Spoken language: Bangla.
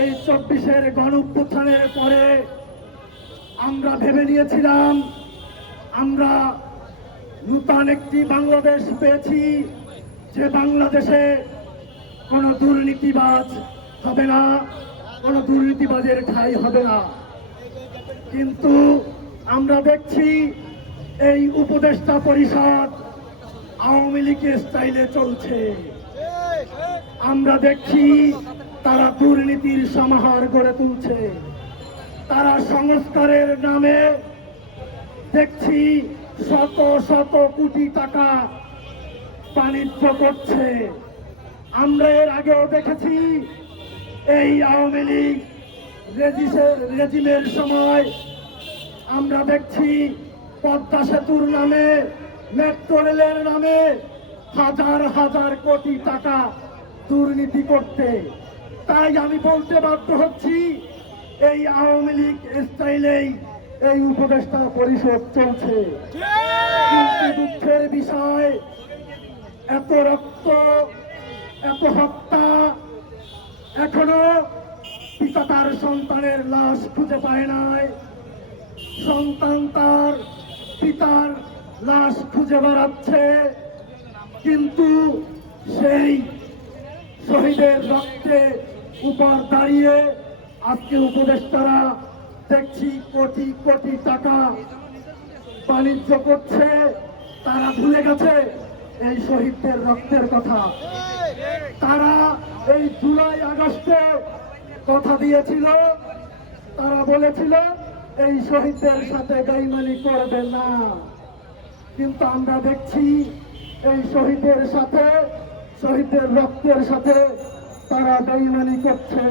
এই চব্বিশের গণ উত্থানের পরে আমরা ভেবে নিয়েছিলাম, আমরা নূতন একটি বাংলাদেশ পেয়েছি, যে বাংলাদেশে কোনো দুর্নীতিবাজ হবে না, কোনো দুর্নীতিবাজের ঠাঁই হবে না। কিন্তু আমরা দেখছি এই উপদেষ্টা পরিষদ আওয়ামী লীগের স্টাইলে চলছে। আমরা দেখছি তারা দুর্নীতির সমাহার গড়ে তুলছে। তারা সংস্কারের নামে দেখছি শত শত কোটি টাকা বাণিজ্য করছে। আমরা এর আগেও দেখেছি এই আওয়ামী লীগ রেজিমের সময় আমরা দেখছি পদ্মা সেতুর নামে, মেট্রো রেলের নামে হাজার হাজার কোটি টাকা দুর্নীতি করতে। তাই আমি বলতে বাধ্য হচ্ছি, এই আওয়ামী লীগ স্টাইলেই এই উপদেষ্টা পরিষদ চলছে। দুঃখের বিষয়, এত রক্ত, এত হত্যা, এখনও পিতা তার সন্তানের লাশ খুঁজে পায় নাই। সন্তান তার পিতার লাশ খুঁজে বেড়াচ্ছে। কিন্তু সেই শহীদের রক্তে উপর দাঁড়িয়ে আজকে উপদেষ্টারা দেখছি কোটি কোটি টাকা বাণিজ্য করছে, তারা ভুলে গেছে এই শহীদদের রক্তের কথা। তারা এই জুলাই আগস্টে কথা দিয়েছিল, তারা বলেছিল, এই শহীদদের সাথে বেইমানি করবে না। কিন্তু আমরা দেখছি, এই শহীদের সাথে, শহীদদের রক্তের সাথে তারা বেইমানি করছে।